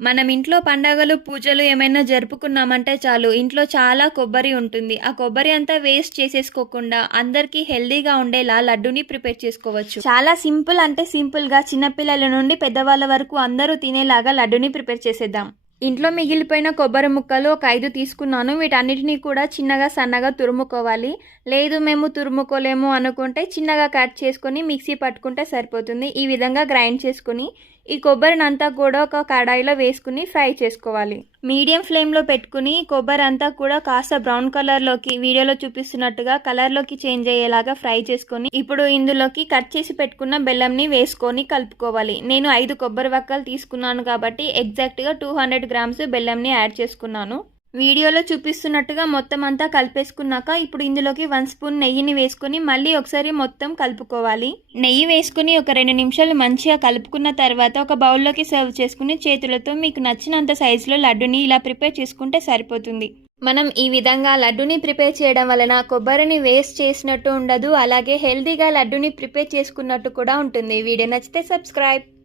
మనం ఇంట్లో పండగలు, పూజలు ఏమైనా జరుపుకున్నామంటే చాలు ఇంట్లో చాలా కొబ్బరి ఉంటుంది. ఆ కొబ్బరి అంతా వేస్ట్ చేసేసుకోకుండా అందరికీ హెల్తీగా ఉండేలా లడ్డూని ప్రిపేర్ చేసుకోవచ్చు. చాలా సింపుల్ అంటే సింపుల్‌గా చిన్నపిల్లల నుండి పెద్దవాళ్ళ వరకు అందరూ తినేలాగా లడ్డూని ప్రిపేర్ చేసేద్దాం. ఇంట్లో మిగిలిపోయిన కొబ్బరి ముక్కలు ఒక 5 తీసుకున్నాను. వీటన్నిటిని కూడా చిన్నగా సన్నగా తురుముకోవాలి. లేదు మేము తురుముకోలేము అనుకుంటే చిన్నగా కట్ చేసుకొని మిక్సీ పట్టుకుంటే సరిపోతుంది. ఈ విధంగా గ్రైండ్ చేసుకొని ఈ కొబ్బరినంతా కూడా ఒక కడాయిలో వేసుకుని ఫ్రై చేసుకోవాలి. మీడియం ఫ్లేమ్లో పెట్టుకుని కొబ్బరి అంతా కూడా కాస్త బ్రౌన్ కలర్లోకి వీడియోలో చూపిస్తున్నట్టుగా కలర్లోకి చేంజ్ అయ్యేలాగా ఫ్రై చేసుకొని ఇప్పుడు ఇందులోకి కట్ చేసి పెట్టుకున్న బెల్లంని వేసుకొని కలుపుకోవాలి. నేను 5 కొబ్బరి వక్కలు తీసుకున్నాను కాబట్టి ఎగ్జాక్ట్గా 200 గ్రామ్స్ బెల్లంని యాడ్ చేసుకున్నాను. వీడియోలో చూపిస్తున్నట్టుగా మొత్తం అంతా కలిపేసుకున్నాక ఇప్పుడు ఇందులోకి 1 స్పూన్ నెయ్యిని వేసుకొని మళ్ళీ ఒకసారి మొత్తం కలుపుకోవాలి. నెయ్యి వేసుకుని ఒక 2 నిమిషాలు మంచిగా కలుపుకున్న తర్వాత ఒక బౌల్లోకి సర్వ్ చేసుకుని చేతులతో మీకు నచ్చినంత సైజులో లడ్డుని ఇలా ప్రిపేర్ చేసుకుంటే సరిపోతుంది. మనం ఈ విధంగా లడ్డుని ప్రిపేర్ చేయడం వలన కొబ్బరిని వేస్ట్ చేసినట్టు ఉండదు, అలాగే హెల్తీగా లడ్డుని ప్రిపేర్ చేసుకున్నట్టు కూడా ఉంటుంది. వీడియో నచ్చితే సబ్స్క్రైబ్.